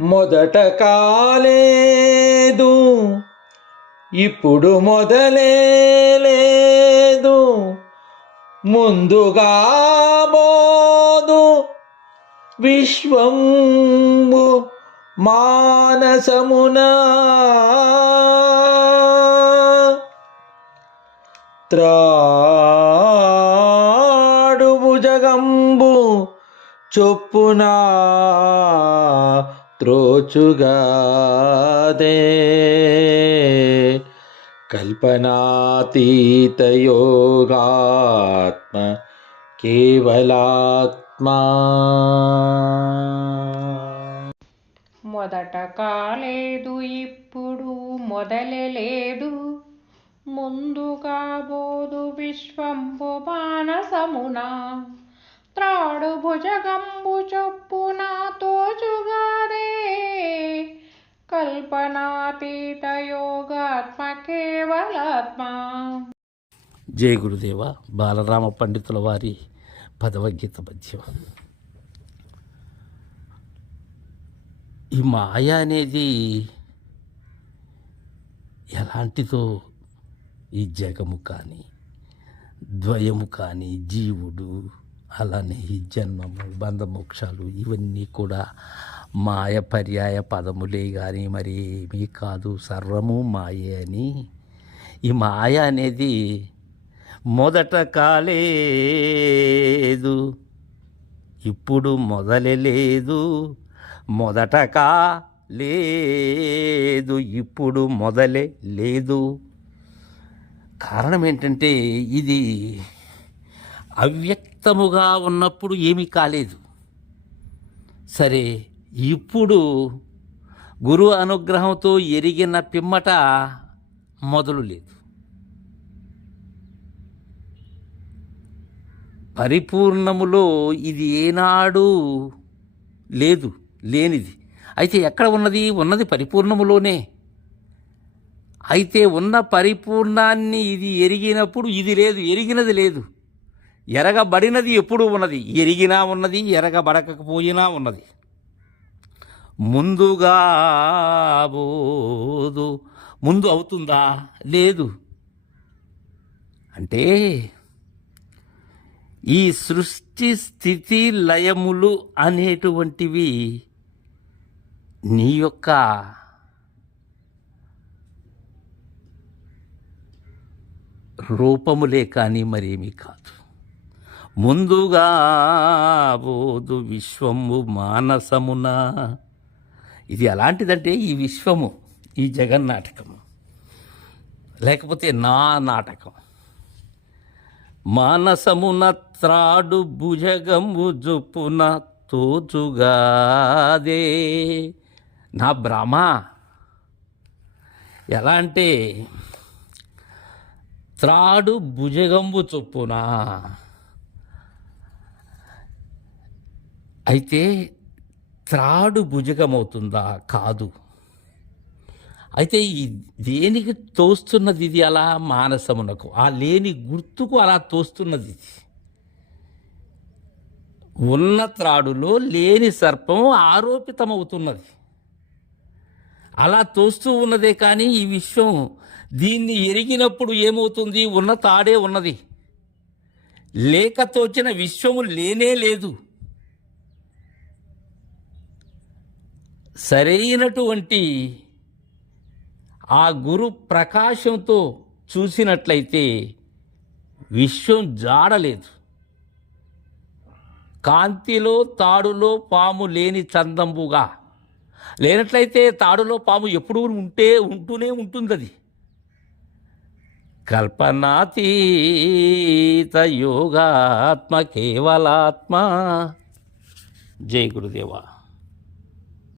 మొదట కాలేదు ఇప్పుడు మొదలేదు ముందుగా బోదు విశ్వంబు మానసమునా. త్రాడుబు జగంబు చొప్పున త్రోచుగాదే. కల్పనాతీత యోగాత్మ కేవలాత్మా. మొదట కాలేదు ఇప్పుడు మొదలే లేదు. ముందుగా బోధు విశ్వంబు మానసమున త్రాడు భుజగంబు చొప్పున జయ గురుదేవ బాలరామ పండితుల వారి పదవగీత పద్యం. ఈ మాయ అనేది ఎలాంటిదో ఈ జగము కానీ ద్వయము కానీ జీవుడు అలానే ఈ జన్మము బంధమోక్షాలు ఇవన్నీ కూడా మాయ పర్యాయ పదములే కానీ మరి ఏమీ కాదు. సర్వము మాయే అని. ఈ మాయ అనేది మొదట కాలేదు. ఇప్పుడు మొదలలేదు. మొదట మొదట లేదు ఇప్పుడు మొదలే లేదు. కారణం ఏంటంటే ఇది అవ్యక్తముగా ఉన్నప్పుడు ఏమీ కాలేదు. సరే ఇప్పుడు గురు అనుగ్రహంతో ఎరిగిన పిమ్మట మొదలు లేదు పరిపూర్ణములో ఇది ఏనాడు లేదు లేనిది. అయితే ఎక్కడ ఉన్నది? ఉన్నది పరిపూర్ణములోనే. అయితే ఉన్న పరిపూర్ణాన్ని ఇది ఎరిగినప్పుడు ఇది లేదు ఎరిగినది లేదు. ఎరగబడినది ఎప్పుడూ ఉన్నది? ఎరిగినా ఉన్నది ఎరగబడకపోయినా ఉన్నది. ముందుగా బోదు. ముందు అవుతుందా? లేదు. అంటే ఈ సృష్టి స్థితి లయములు అనేటువంటివి నీ యొక్క రూపములే కానీ మరేమీ కాదు. ముందుగా బోధు విశ్వము మానసమున ఇది ఎలాంటిదంటే ఈ విశ్వము ఈ జగన్నాటకము లేకపోతే నా నాటకం. మానసమున త్రాడు భుజగము జొప్పున తోచుగాదే. నా భ్రమ. ఎలా అంటే త్రాడు భుజగంబు చొప్పున. అయితే త్రాడు భుజగమవుతుందా? కాదు. అయితే ఈ దేనికి తోస్తున్నది ఇది? అలా మానసమునకు. ఆ లేని గుర్తుకు అలా తోస్తున్నది ఇది. ఉన్న త్రాడులో లేని సర్పం ఆరోపితమవుతున్నది. అలా తోస్తూ ఉన్నదే కానీ ఈ విశ్వం దీన్ని ఎరిగినప్పుడు ఏమవుతుంది? ఉన్న తాడే ఉన్నది. లేక తోచిన విశ్వము లేనే లేదు. సరైనటువంటి ఆ గురు ప్రకాశంతో చూసినట్లయితే విశ్వం జాడలేదు. కాంతిలో తాడులో పాము లేని చందంబుగా. లేనట్లయితే తాడులో పాము ఎప్పుడూ ఉంటే ఉంటూనే ఉంటుంది అది కల్పనాతీత యోగాత్మ కేవలాత్మ. జై గురుదేవా.